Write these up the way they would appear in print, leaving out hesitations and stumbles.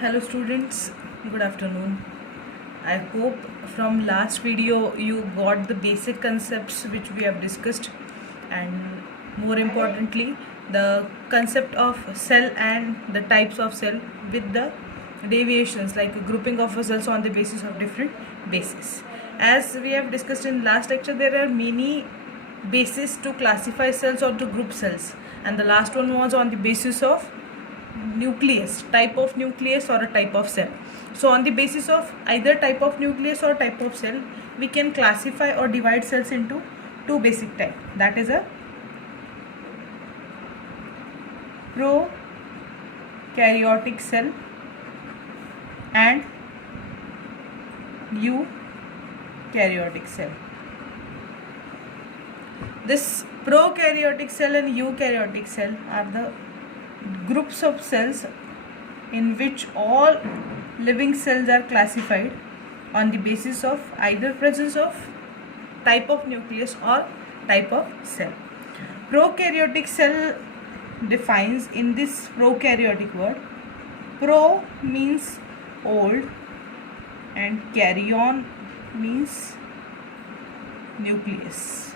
Hello students, good afternoon. I hope from last video you got the basic concepts which we have discussed, and more importantly the concept of cell and the types of cell with the deviations like a grouping of cells on the basis of different bases. As we have discussed in last lecture, there are many bases to classify cells or to group cells, and the last one was on the basis of nucleus, type of nucleus or a type of cell. So on the basis of either type of nucleus or type of cell, we can classify or divide cells into two basic types, that is a prokaryotic cell and eukaryotic cell. This prokaryotic cell and eukaryotic cell are the groups of cells in which all living cells are classified on the basis of either presence of type of nucleus or type of cell. Prokaryotic cell defines in this prokaryotic word, pro means old and karyon means nucleus.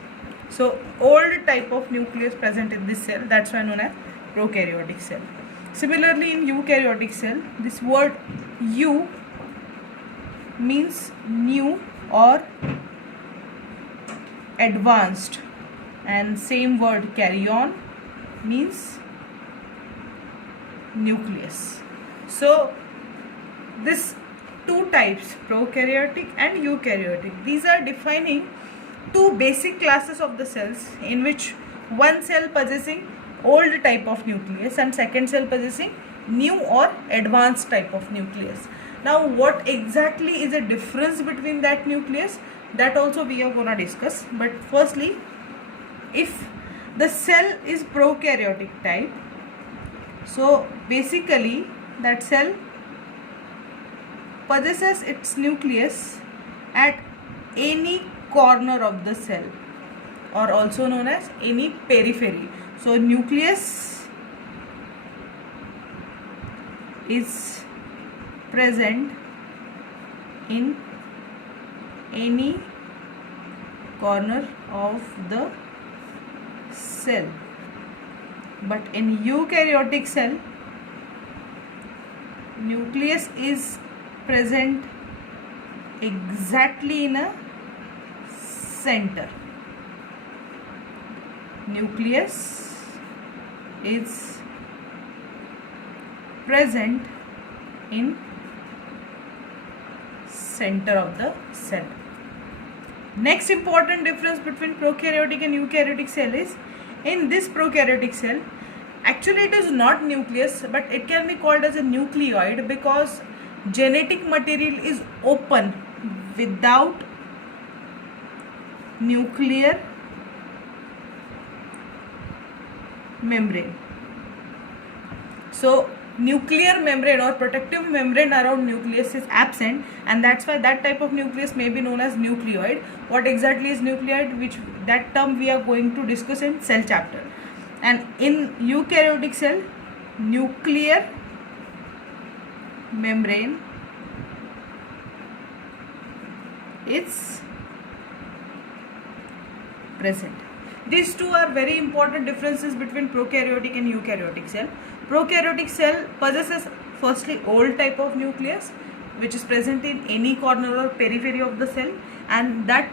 So old type of nucleus present in this cell, that's why known as prokaryotic cell. Similarly, in eukaryotic cell, this word eu means new or advanced, and same word karyon means nucleus. So this two types, prokaryotic and eukaryotic, these are defining two basic classes of the cells in which one cell possessing old type of nucleus and second cell possessing new or advanced type of nucleus. Now what exactly is the difference between that nucleus, that also we are going to discuss. But firstly, if the cell is prokaryotic type, so basically that cell possesses its nucleus at any corner of the cell, or also known as any periphery. So nucleus is present in any corner of the cell, but in eukaryotic cell, nucleus is present exactly in a center. Nucleus is present in center of the cell. Next important difference between prokaryotic and eukaryotic cell is, in this prokaryotic cell, actually it is not nucleus, but it can be called as a nucleoid because genetic material is open without nuclear membrane. So nuclear membrane or protective membrane around nucleus is absent, and that's why that type of nucleus may be known as nucleoid. What exactly is nucleoid, which that term we are going to discuss in cell chapter. And in eukaryotic cell, nuclear membrane is present. These two are very important differences between prokaryotic and eukaryotic cell. Prokaryotic cell possesses firstly old type of nucleus which is present in any corner or periphery of the cell, and that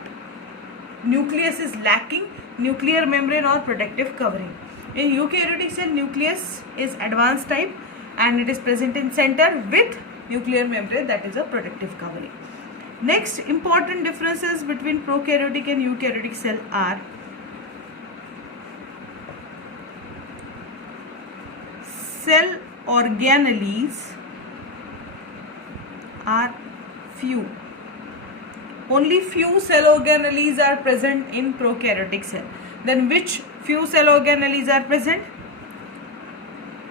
nucleus is lacking nuclear membrane or protective covering. In eukaryotic cell, nucleus is advanced type and it is present in center with nuclear membrane, that is a protective covering. Next important differences between prokaryotic and eukaryotic cell are, cell organelles are few. Only few cell organelles are present in prokaryotic cell. Then which few cell organelles are present?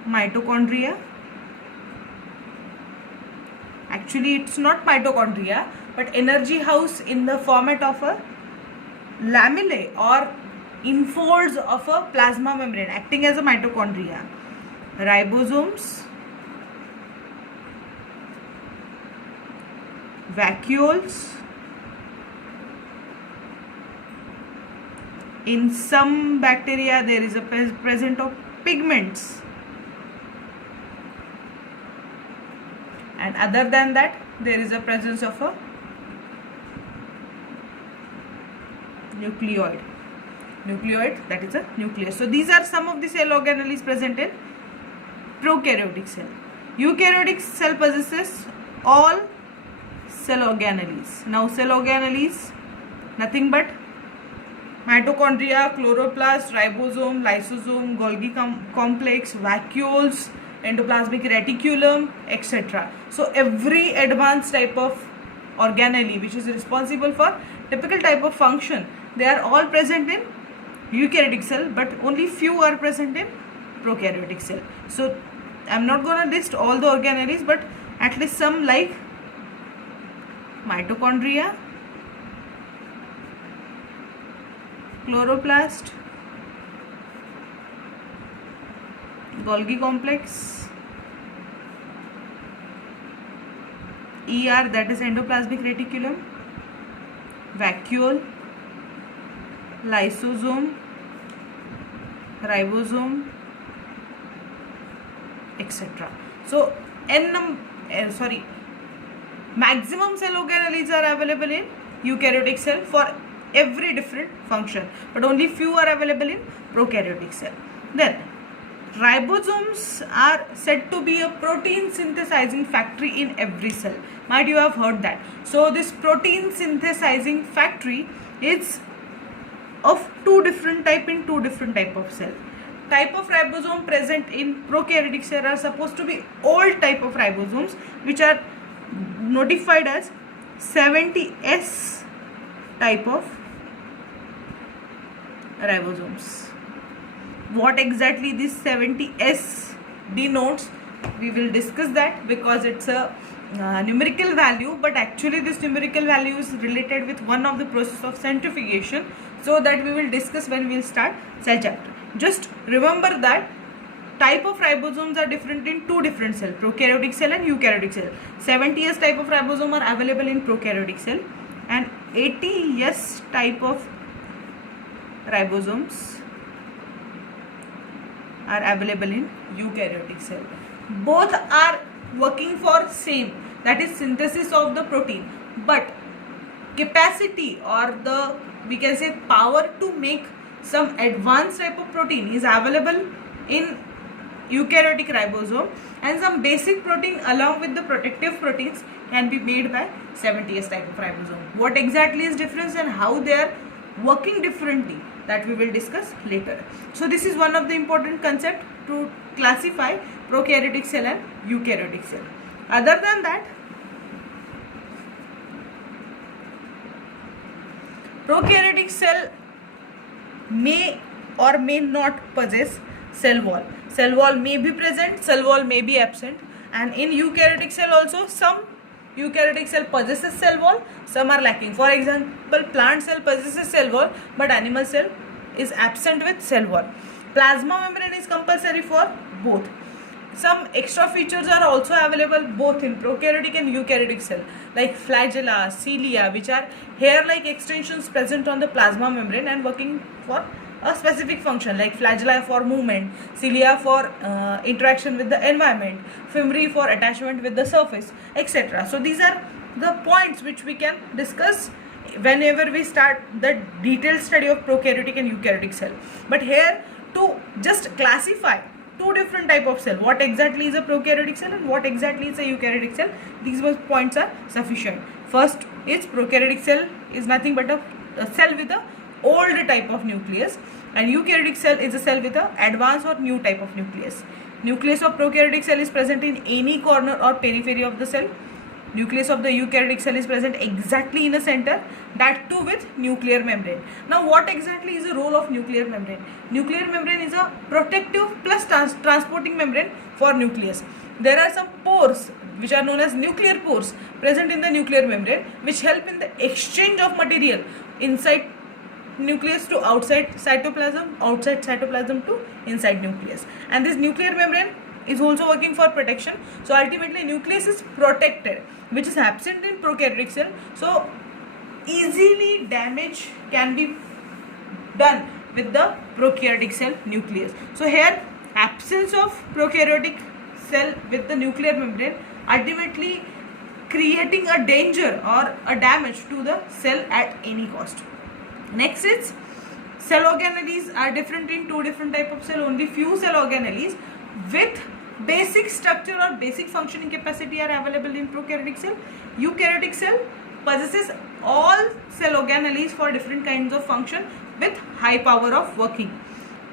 Mitochondria. Actually it's not mitochondria, but energy house in the format of a lamellae or infolds of a plasma membrane acting as a mitochondria. Ribosomes vacuoles. In some bacteria there is a presence of pigments, and other than that there is a presence of a nucleoid, that is a nucleus. So these are some of the cell organelles present in prokaryotic cell. Eukaryotic cell possesses all cell organelles. Now cell organelles, nothing but mitochondria, chloroplast, ribosome, lysosome, Golgi complex, vacuoles, endoplasmic reticulum, etc. So every advanced type of organelle which is responsible for typical type of function, they are all present in eukaryotic cell, but only few are present in prokaryotic cell. So I am not going to list all the organelles, but at least some, like mitochondria, chloroplast, Golgi complex, ER, that is endoplasmic reticulum, vacuole, lysosome, ribosome, etc. So maximum cell organelles are available in eukaryotic cell for every different function, but only few are available in prokaryotic cell. Then ribosomes are said to be a protein synthesizing factory in every cell. Might you have heard that. So this protein synthesizing factory is of two different type in two different type of cell. Type of ribosome present in prokaryotic cell are supposed to be old type of ribosomes, which are notified as 70S type of ribosomes. What exactly this 70S denotes, we will discuss that, because it's a numerical value, but actually this numerical value is related with one of the process of centrifugation, so that we will discuss when we will start cell chapter. Just remember that type of ribosomes are different in two different cells, prokaryotic cell and eukaryotic cell. 70S type of ribosome are available in prokaryotic cell, and 80S type of ribosomes are available in eukaryotic cell. Both are working for same, that is synthesis of the protein, but capacity or the, we can say, power to make some advanced type of protein is available in eukaryotic ribosome, and some basic protein along with the protective proteins can be made by 70S type of ribosome. What exactly is difference and how they are working differently, that we will discuss later. So this is one of the important concept to classify prokaryotic cell and eukaryotic cell. Other than that, prokaryotic cell may or may not possess cell wall. Cell wall may be present, cell wall may be absent, and in eukaryotic cell also some eukaryotic cell possesses cell wall, some are lacking. For example, plant cell possesses cell wall, but animal cell is absent with cell wall. Plasma membrane is compulsory for both. Some extra features are also available both in prokaryotic and eukaryotic cell, like flagella, cilia, which are hair-like extensions present on the plasma membrane and working for a specific function, like flagella for movement, cilia for interaction with the environment, fimbriae for attachment with the surface, etc. So these are the points which we can discuss whenever we start the detailed study of prokaryotic and eukaryotic cell. But here, to just classify two different type of cell, what exactly is a prokaryotic cell and what exactly is a eukaryotic cell, these points are sufficient. First is prokaryotic cell is nothing but a cell with a old type of nucleus, and eukaryotic cell is a cell with a advanced or new type of nucleus. Nucleus of prokaryotic cell is present in any corner or periphery of the cell. Nucleus of the eukaryotic cell is present exactly in the center, that too with nuclear membrane. Now what exactly is the role of nuclear membrane? Nuclear membrane is a protective plus transporting membrane for nucleus. There are some pores which are known as nuclear pores present in the nuclear membrane, which help in the exchange of material inside nucleus to outside cytoplasm, outside cytoplasm to inside nucleus. And this nuclear membrane is also working for protection. So ultimately nucleus is protected, which is absent in prokaryotic cell. So easily damage can be done with the prokaryotic cell nucleus. So here absence of prokaryotic cell with the nuclear membrane ultimately creating a danger or a damage to the cell at any cost. Next is cell organelles are different in two different type of cell. Only few cell organelles with basic structure or basic functioning capacity are available in prokaryotic cell. Eukaryotic cell possesses all cell organelles for different kinds of function with high power of working.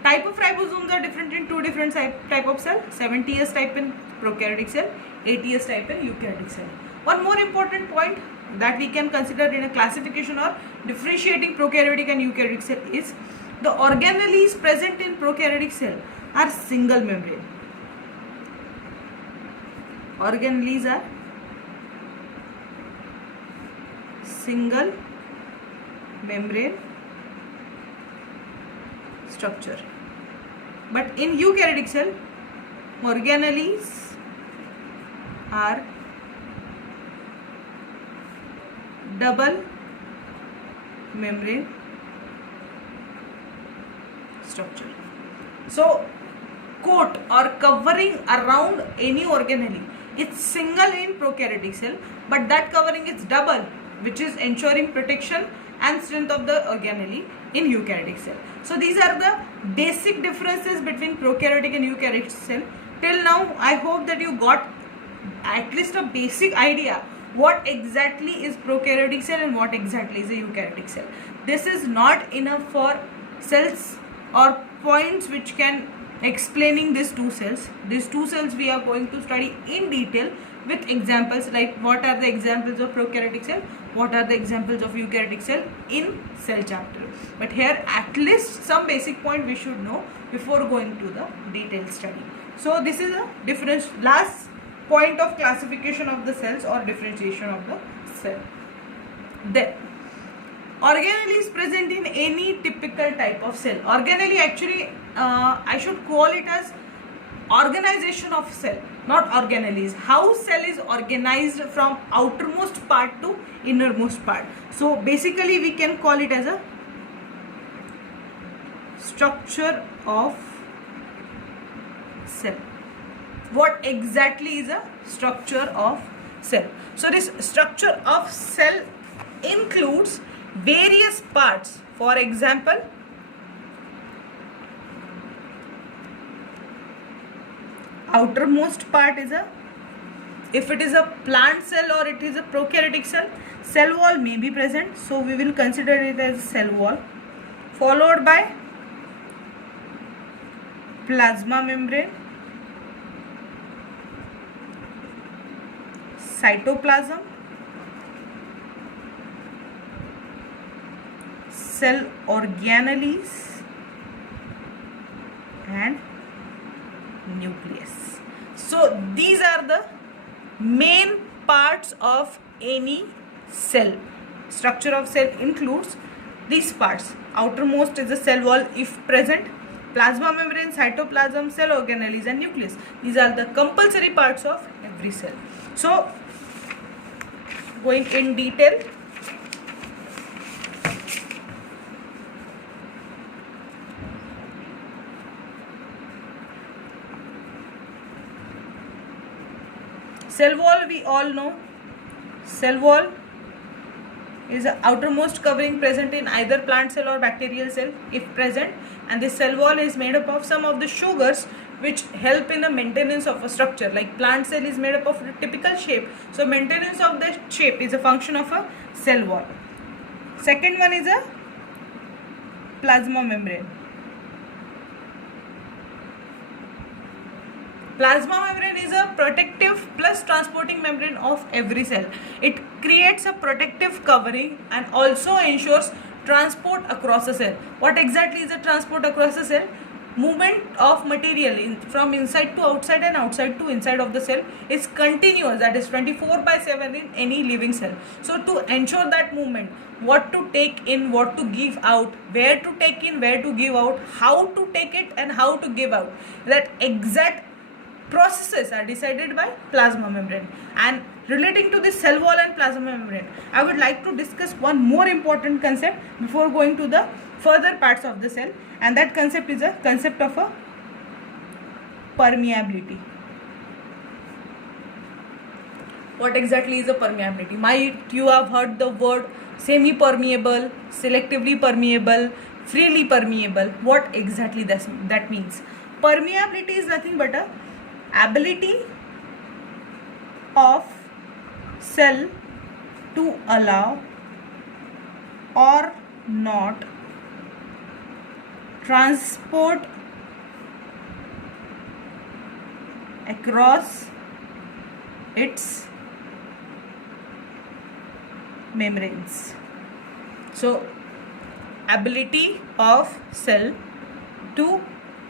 Type of ribosomes are different in two different type of cell. 70S type in prokaryotic cell, 80S type in eukaryotic cell. One more important point that we can consider in a classification or differentiating prokaryotic and eukaryotic cell is the organelles present in prokaryotic cell are single membrane. Organelles are single membrane structure, but in eukaryotic cell organelles are double membrane structure. So coat or covering around any organelle, it's single in prokaryotic cell, but that covering is double, which is ensuring protection and strength of the organelle in eukaryotic cell. So these are the basic differences between prokaryotic and eukaryotic cell. Till now I hope that you got at least a basic idea what exactly is prokaryotic cell and what exactly is a eukaryotic cell. This is not enough for cells or points which can explaining these two cells. These two cells we are going to study in detail with examples, like what are the examples of prokaryotic cell, what are the examples of eukaryotic cell in cell chapter. But here at least some basic point we should know before going to the detailed study. So this is a difference, last point of classification of the cells or differentiation of the cell. Then organelle is present in any typical type of cell. Organelle actually I should call it as organization of cell, not organelles. How cell is organized from outermost part to innermost part. So basically we can call it as a structure of cell. What exactly is a structure of cell? So this structure of cell includes various parts. For example, outermost part is a, if it is a plant cell or it is a prokaryotic cell, cell wall may be present, so we will consider it as cell wall, followed by plasma membrane, cytoplasm, cell organelles and nucleus. So these are the main parts of any cell. Structure of cell includes these parts. Outermost is the cell wall if present, plasma membrane, cytoplasm, cell organelles and nucleus. These are the compulsory parts of every cell. So going in detail, cell wall we all know. Cell wall is the outermost covering present in either plant cell or bacterial cell if present, and this cell wall is made up of some of the sugars which help in the maintenance of a structure. Like plant cell is made up of a typical shape, so maintenance of the shape is a function of a cell wall. Second one is a plasma membrane. Plasma membrane is a protective plus transporting membrane of every cell. It creates a protective covering and also ensures transport across a cell. What exactly is a transport across a cell? Movement of material from inside to outside and outside to inside of the cell is continuous, that is 24/7 in any living cell. So to ensure that movement, what to take in, what to give out, where to take in, where to give out, how to take it and how to give out, that exact processes are decided by plasma membrane. And relating to this cell wall and plasma membrane, I would like to discuss one more important concept before going to the further parts of the cell, and that concept is a concept of a permeability. What exactly is a permeability? Might you have heard the word semi-permeable, selectively permeable, freely permeable. What exactly that means? Permeability is nothing but a ability of cell to allow or not transport across its membranes. So ability of cell to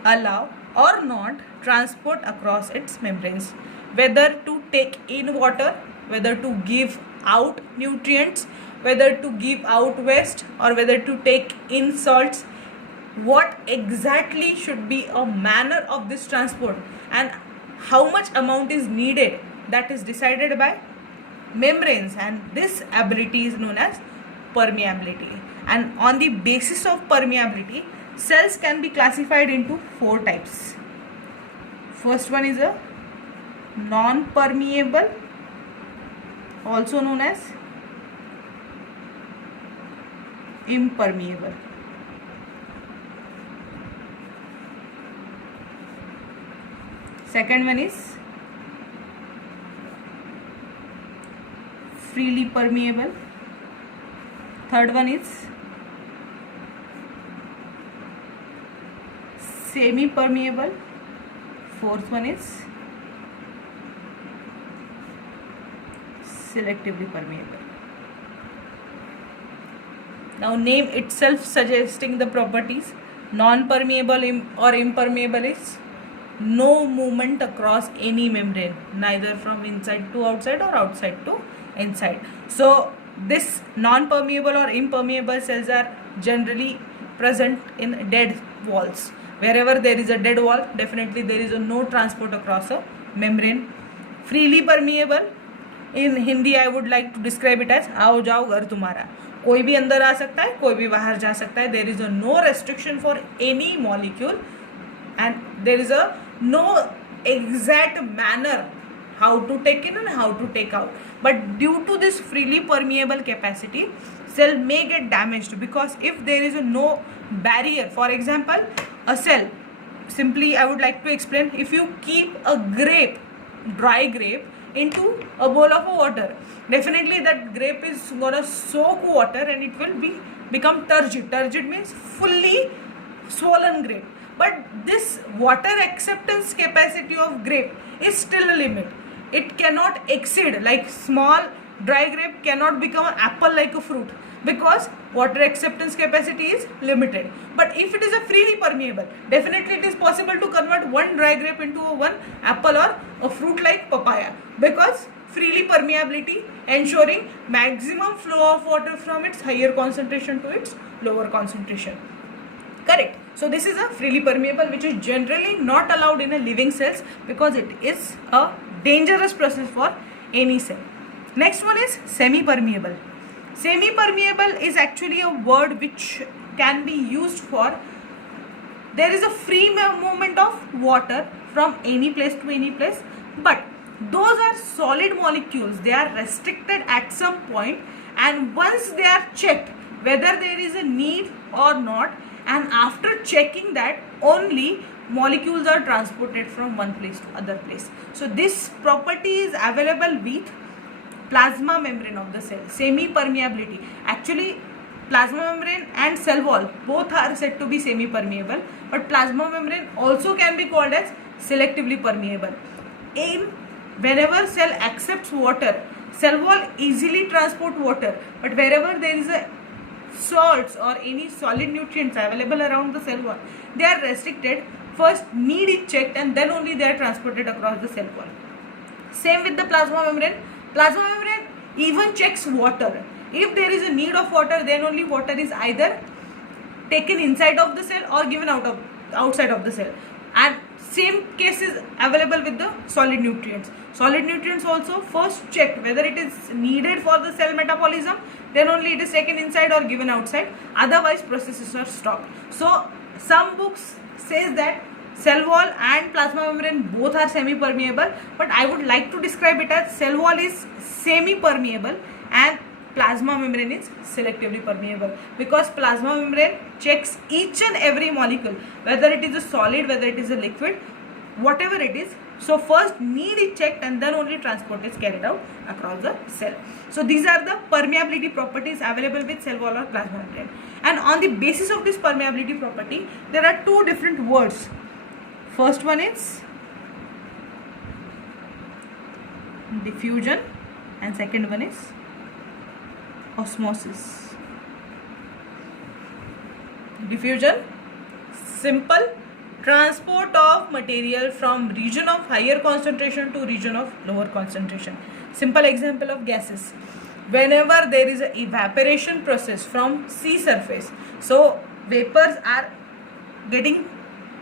allow or not transport across its membranes, whether to take in water, whether to give out nutrients, whether to give out waste, or whether to take in salts. What exactly should be a manner of this transport and how much amount is needed, that is decided by membranes, and this ability is known as permeability. And on the basis of permeability, cells can be classified into 4 types. First one is a non-permeable, also known as impermeable. Second one is freely permeable. Third one is semi-permeable. Fourth one is selectively permeable. Now name itself suggesting the properties. Non-permeable or impermeable is no movement across any membrane, neither from inside to outside or outside to inside. So this non-permeable or impermeable cells are generally present in dead walls. Wherever there is a dead wall, definitely there is no transport across a membrane. Freely permeable, in Hindi I would like to describe it as आओ जाओ घर तुम्हारा. कोई भी अंदर आ सकता है, कोई भी बाहर जा सकता है. There is a no restriction for any molecule, and there is a no exact manner how to take in and how to take out. But due to this freely permeable capacity, cell may get damaged, because if there is a no barrier, for example, a cell, simply I would like to explain, if you keep a grape, dry grape, into a bowl of water, definitely that grape is gonna soak water and it will become turgid. Turgid means fully swollen grape. But this water acceptance capacity of grape is still a limit. It cannot exceed, like small dry grape cannot become an apple like a fruit, because water acceptance capacity is limited. But if it is a freely permeable, definitely it is possible to convert one dry grape into one apple or a fruit like papaya, because freely permeability ensuring maximum flow of water from its higher concentration to its lower concentration. Correct. So this is a freely permeable, which is generally not allowed in a living cells, because it is a dangerous process for any cell. Next one is semi-permeable. Semi-permeable is actually a word which can be used for, there is a free movement of water from any place to any place, but those are solid molecules. They are restricted at some point, and once they are checked whether there is a need or not, and after checking that, only molecules are transported from one place to other place. So this property is available with plasma membrane of the cell, semi-permeability. Actually, plasma membrane and cell wall both are said to be semi-permeable, but plasma membrane also can be called as selectively permeable. Whenever cell accepts water, cell wall easily transport water, but wherever there is a salts or any solid nutrients available around the cell wall, they are restricted. First need is checked and then only they are transported across the cell wall. Same with the plasma membrane. Plasma membrane even checks water. If there is a need of water, then only water is either taken inside of the cell or given outside of the cell. And Same case is available with the solid nutrients. Solid nutrients also first check whether it is needed for the cell metabolism, then only it is taken inside or given outside, otherwise processes are stopped. So some books says that cell wall and plasma membrane both are semi permeable, but I would like to describe it as cell wall is semi permeable and plasma membrane is selectively permeable, because plasma membrane checks each and every molecule, whether it is a solid, whether it is a liquid, whatever it is. So first need is checked and then only transport is carried out across the cell. So these are the permeability properties available with cell wall or plasma membrane. And on the basis of this permeability property, there are two different words. First one is diffusion and second one is osmosis. Diffusion, simple transport of material from region of higher concentration to region of lower concentration. Simple example of gases. Whenever there is an evaporation process from sea surface, so vapors are getting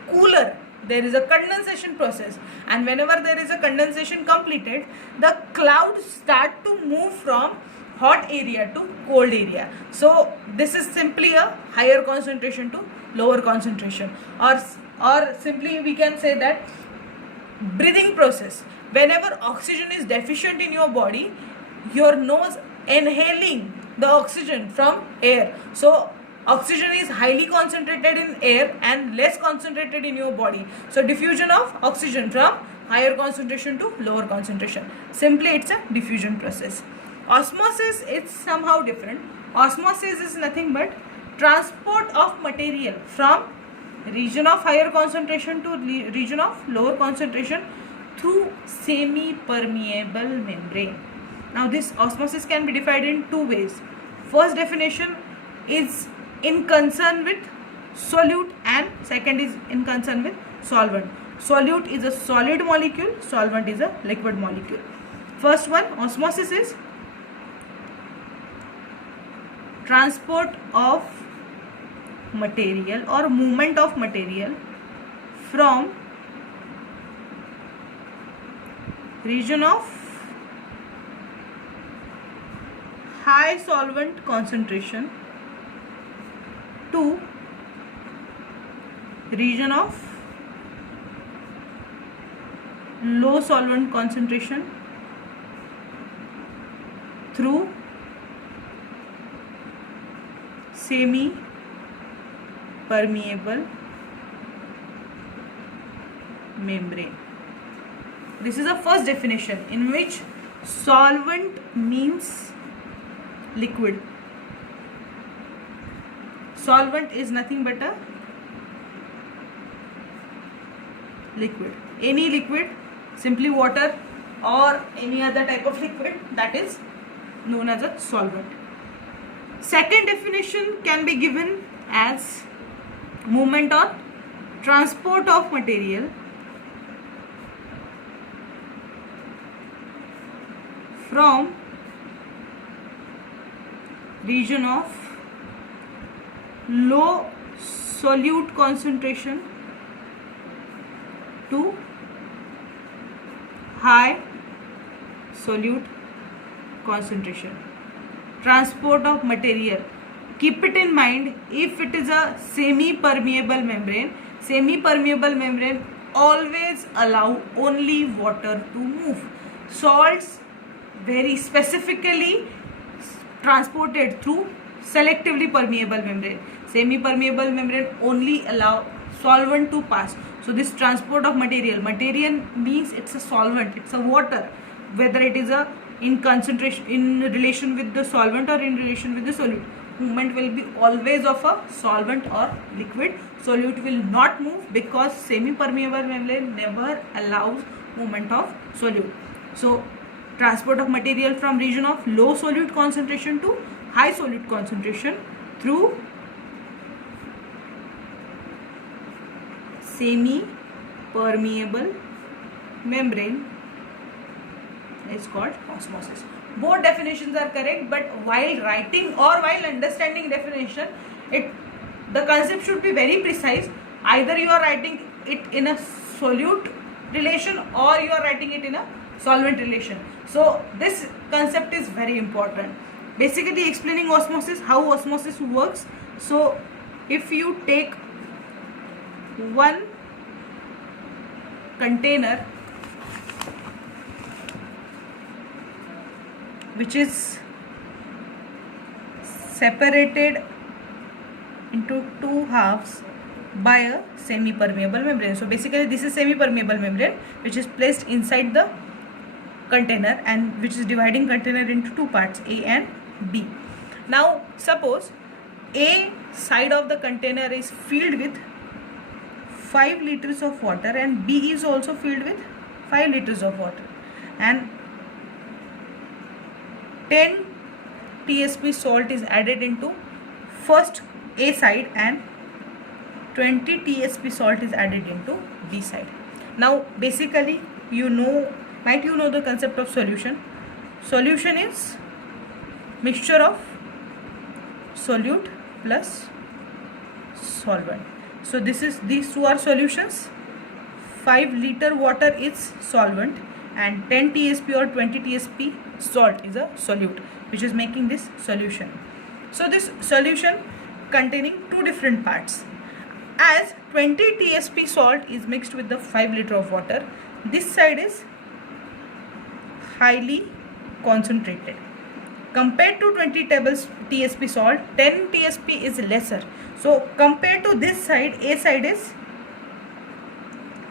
cooler, there is a condensation process, and whenever there is a condensation completed, the clouds start to move from hot area to cold area. So this is simply a higher concentration to lower concentration, or simply we can say that breathing process. Whenever oxygen is deficient in your body, your nose inhaling the oxygen from air, so oxygen is highly concentrated in air and less concentrated in your body. So diffusion of oxygen from higher concentration to lower concentration. Simply it's a diffusion process. Osmosis is somehow different. Osmosis is nothing but transport of material from region of higher concentration to region of lower concentration through semi-permeable membrane. Now this osmosis can be divided in two ways. First definition is in concern with solute and second is in concern with solvent. Solute is a solid molecule, solvent is a liquid molecule. First one, osmosis is transport of material or movement of material from region of high solvent concentration to region of low solvent concentration through semi permeable membrane. This is the first definition in which solvent means liquid. Solvent is nothing but a liquid. Any liquid, simply water or any other type of liquid, that is known as a solvent. Second definition can be given as movement or transport of material from region of low solute concentration to high solute concentration. Transport of material, keep it in mind, if it is a semi-permeable membrane always allow only water to move. Salts very specifically transported through selectively permeable membrane. Semi-permeable membrane only allow solvent to pass. So this transport of material means it's a solvent, it's a water, whether it is a in concentration, in relation with the solvent or in relation with the solute. Movement will be always of a solvent or liquid. Solute will not move because semi-permeable membrane never allows movement of solute. So transport of material from region of low solute concentration to high solute concentration through semi-permeable membrane is called osmosis. Both definitions are correct, but while writing or while understanding definition, the concept should be very precise. Either you are writing it in a solute relation or you are writing it in a solvent relation. So this concept is very important, basically explaining osmosis, how osmosis works. So if you take one container which is separated into two halves by a semi-permeable membrane. So basically this is semi-permeable membrane which is placed inside the container and which is dividing container into two parts, A and B. Now suppose A side of the container is filled with 5 liters of water and B is also filled with 5 liters of water, and 10 TSP salt is added into first A side and 20 TSP salt is added into B side. Now basically might you know the concept of solution. Solution is mixture of solute plus solvent. So these two are solutions. 5 liter water is solvent and 10 TSP or 20 TSP salt is a solute, which is making this solution. So this solution containing two different parts. As 20 TSP salt is mixed with the 5 liter of water, this side is highly concentrated. Compared to 20 TSP salt, 10 TSP is lesser. So compared to this side, A side is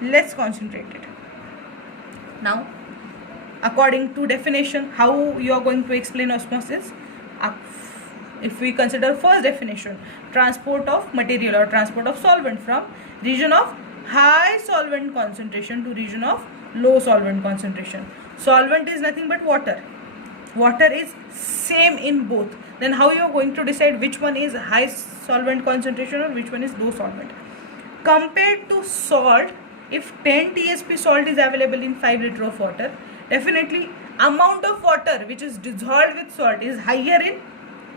less concentrated. Now according to definition, how you are going to explain osmosis? If we consider first definition, transport of material or transport of solvent from region of high solvent concentration to region of low solvent concentration. Solvent is nothing but water. Water is same in both. Then how you are going to decide which one is high solvent concentration or which one is low solvent? Compared to salt, if 10 TSP salt is available in 5 liter of water, definitely amount of water which is dissolved with salt is higher in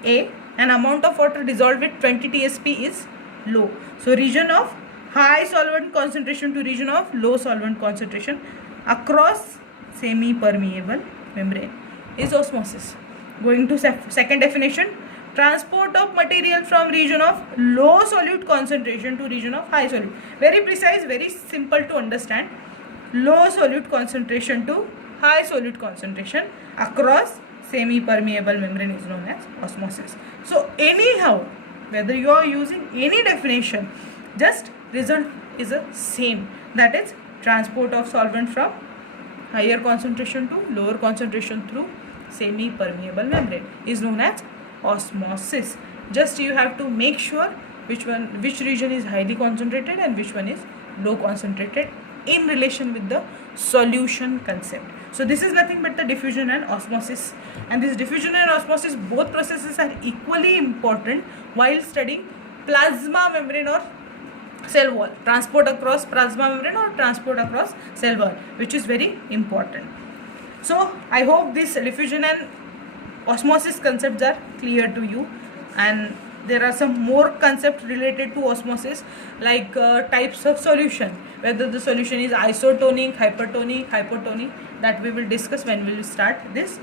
A and amount of water dissolved with 20 TSP is low. So region of high solvent concentration to region of low solvent concentration across semi-permeable membrane is osmosis. Going to second definition, transport of material from region of low solute concentration to region of high solute. Very precise, very simple to understand. Low solute concentration to high solute concentration across semi-permeable membrane is known as osmosis. So anyhow, whether you are using any definition, just result is the same, that is transport of solvent from higher concentration to lower concentration through semi-permeable membrane is known as osmosis. Just you have to make sure which region is highly concentrated and which one is low concentrated in relation with the solution concept. So this is nothing but the diffusion and osmosis, and this diffusion and osmosis, both processes are equally important while studying plasma membrane or cell wall, transport across plasma membrane or transport across cell wall, which is very important. So I hope this diffusion and osmosis concepts are clear to you, and there are some more concepts related to osmosis, like types of solution, whether the solution is isotonic, hypertonic, that we will discuss when we will start this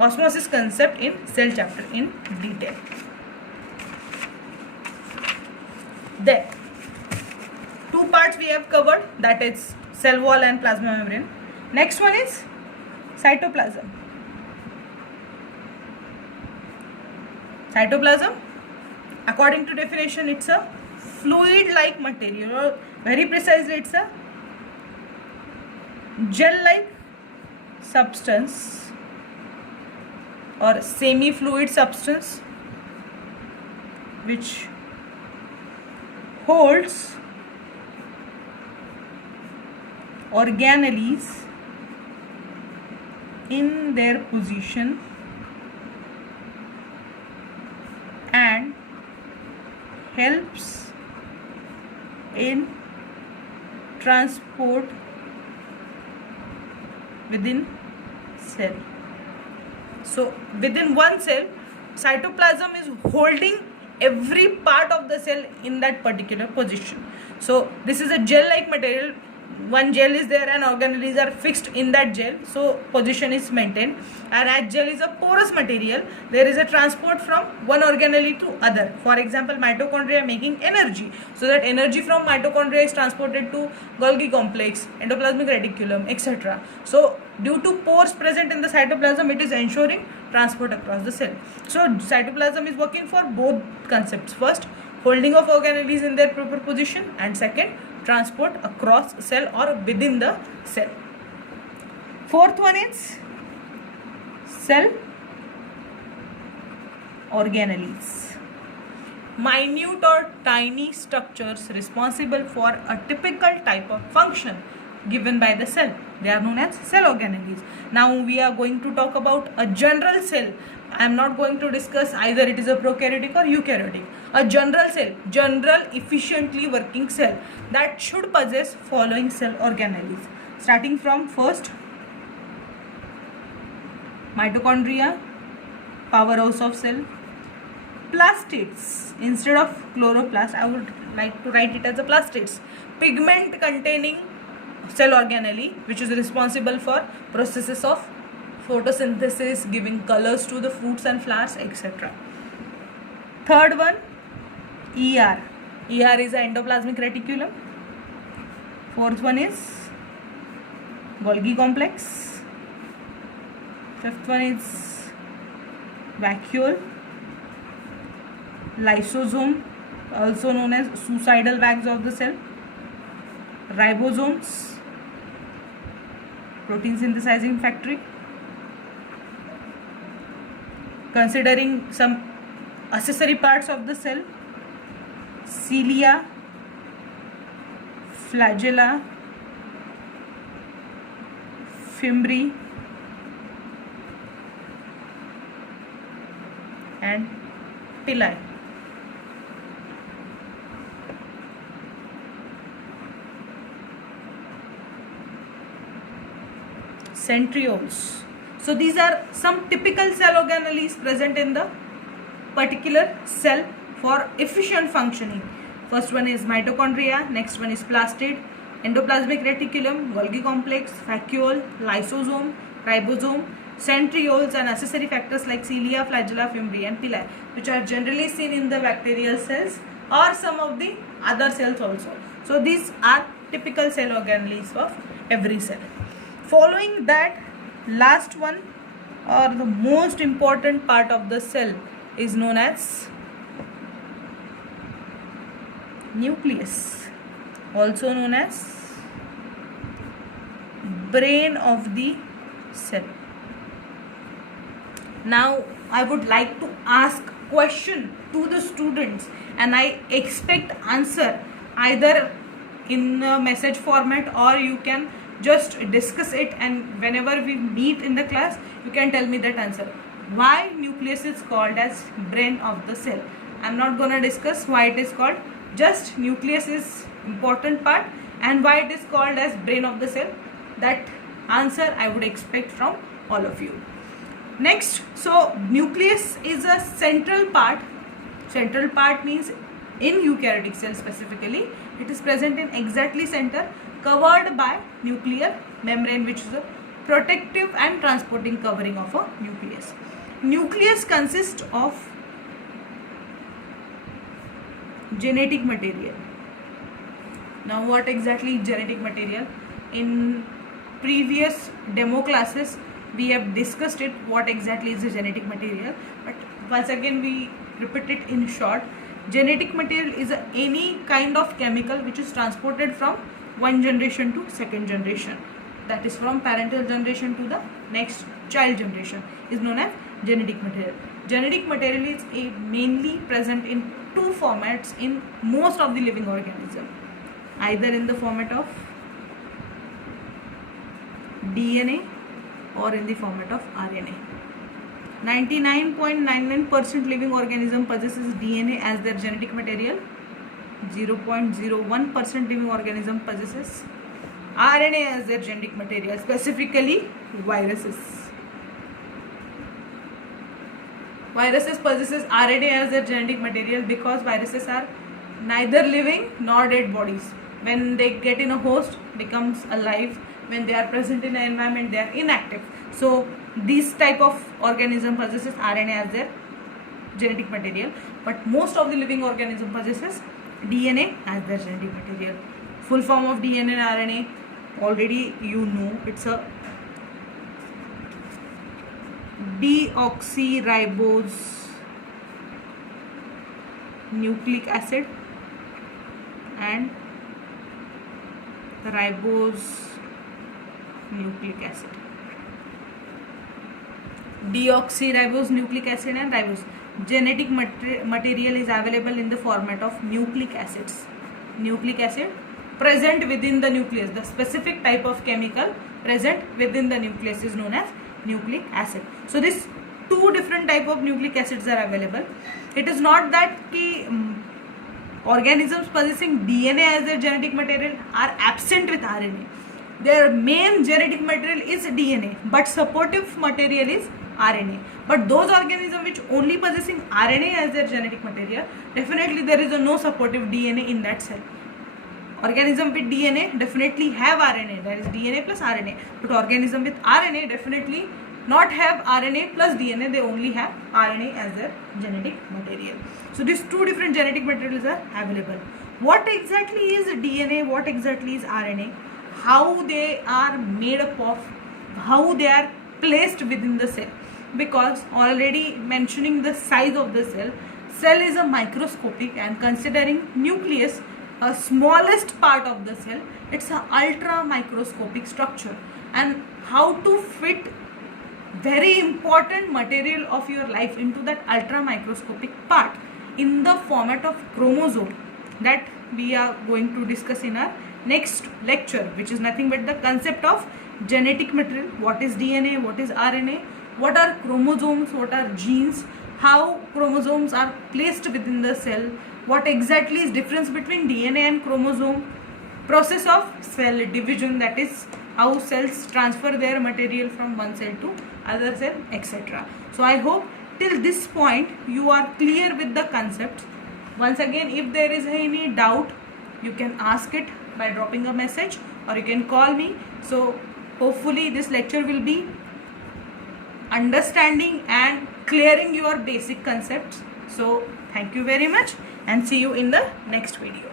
osmosis concept in cell chapter in detail. Then two parts we have covered, that is cell wall and plasma membrane. Next one is cytoplasm. Cytoplasm, according to definition, it's a fluid-like material, or very precisely it's a gel-like substance or semi-fluid substance which holds organelles in their position and helps in transport within cell. So within one cell, cytoplasm is holding every part of the cell in that particular position. So this is a gel-like material one gel is there and organelles are fixed in that gel, so position is maintained. And as gel is a porous material, there is a transport from one organelle to other. For example, mitochondria making energy, so that energy from mitochondria is transported to Golgi complex, endoplasmic reticulum, etc. So due to pores present in the cytoplasm, it is ensuring transport across the cell. So cytoplasm is working for both concepts: first, holding of organelles in their proper position, and second, transport across cell or within the cell. Fourth one is cell organelles. Minute or tiny structures responsible for a typical type of function given by the cell. They are known as cell organelles. Now we are going to talk about a general cell. I am not going to discuss either it is a prokaryotic or eukaryotic. A general cell, general efficiently working cell that should possess following cell organelles. Starting from first, mitochondria, powerhouse of cell. Plastids, instead of chloroplast, I would like to write it as a plastids. Pigment containing cell organelle, which is responsible for processes of photosynthesis, giving colors to the fruits and flowers, etc. Third one, ER. ER is the endoplasmic reticulum. Fourth one is Golgi complex. Fifth one is vacuole. Lysosome, also known as suicidal bags of the cell. Ribosomes, protein synthesizing factory. Considering some accessory parts of the cell: cilia, flagella, fimbriae, and pili. Centrioles. So these are some typical cell organelles present in the particular cell for efficient functioning. First one is mitochondria, next one is plastid, endoplasmic reticulum, Golgi complex, vacuole, lysosome, ribosome, centrioles, and accessory factors like cilia, flagella, fimbriae, and pili, which are generally seen in the bacterial cells or some of the other cells also. So these are typical cell organelles of every cell. Following that, last one or the most important part of the cell is known as nucleus, also known as brain of the cell. Now I would like to ask question to the students, and I expect answer either in a message format, or you can just discuss it, and whenever we meet in the class you can tell me that answer. Why nucleus is called as brain of the cell? I'm not gonna discuss why it is called, just nucleus is important part, and why it is called as brain of the cell. That answer I would expect from all of you. Next, so nucleus is a central part. Central part means in eukaryotic cells specifically, it is present in exactly center, covered by nuclear membrane, which is a protective and transporting covering of a nucleus. Nucleus consists of genetic material. Now what exactly is genetic material? In previous demo classes we have discussed it, what exactly is the genetic material, but once again we repeat it in short. Genetic material is any kind of chemical which is transported from one generation to second generation, that is from parental generation to the next child generation, is known as genetic material. Genetic material is mainly present in two formats in most of the living organism, either in the format of DNA or in the format of RNA. 99.99% living organism possesses DNA as their genetic material. 0.01% living organism possesses RNA as their genetic material, specifically viruses. Viruses possesses RNA as their genetic material because viruses are neither living nor dead bodies. When they get in a host, becomes alive, when they are present in an environment, they are inactive. So this type of organism possesses RNA as their genetic material, but most of the living organism possesses DNA as their genetic material. Full form of DNA and RNA, already you know, it's a deoxyribose nucleic acid and ribose nucleic acid. Deoxyribose nucleic acid and ribose. Genetic material is available in the format of nucleic acids. Nucleic acid present within the nucleus. The specific type of chemical present within the nucleus is known as nucleic acid. So this two different type of nucleic acids are available. It is not that organisms possessing DNA as their genetic material are absent with RNA. Their main genetic material is DNA, but supportive material is RNA. But those organisms which only possessing RNA as their genetic material, definitely there is no supportive DNA in that cell. Organism with DNA definitely have RNA, that is DNA plus RNA. But organism with RNA definitely not have RNA plus DNA, they only have RNA as their genetic material. So these two different genetic materials are available. What exactly is DNA, what exactly is RNA, how they are made up of, how they are placed within the cell? Because already mentioning the size of the cell is a microscopic, and considering nucleus a smallest part of the cell, it's an ultra microscopic structure. And how to fit very important material of your life into that ultra microscopic part in the format of chromosome, that we are going to discuss in our next lecture, which is nothing but the concept of genetic material. What is DNA, what is RNA, what are chromosomes, what are genes, how chromosomes are placed within the cell, what exactly is difference between DNA and chromosome, process of cell division, that is how cells transfer their material from one cell to other cell, etc. So I hope till this point you are clear with the concepts. Once again, if there is any doubt, you can ask it by dropping a message, or you can call me. So hopefully this lecture will be understanding and clearing your basic concepts. So thank you very much, and see you in the next video.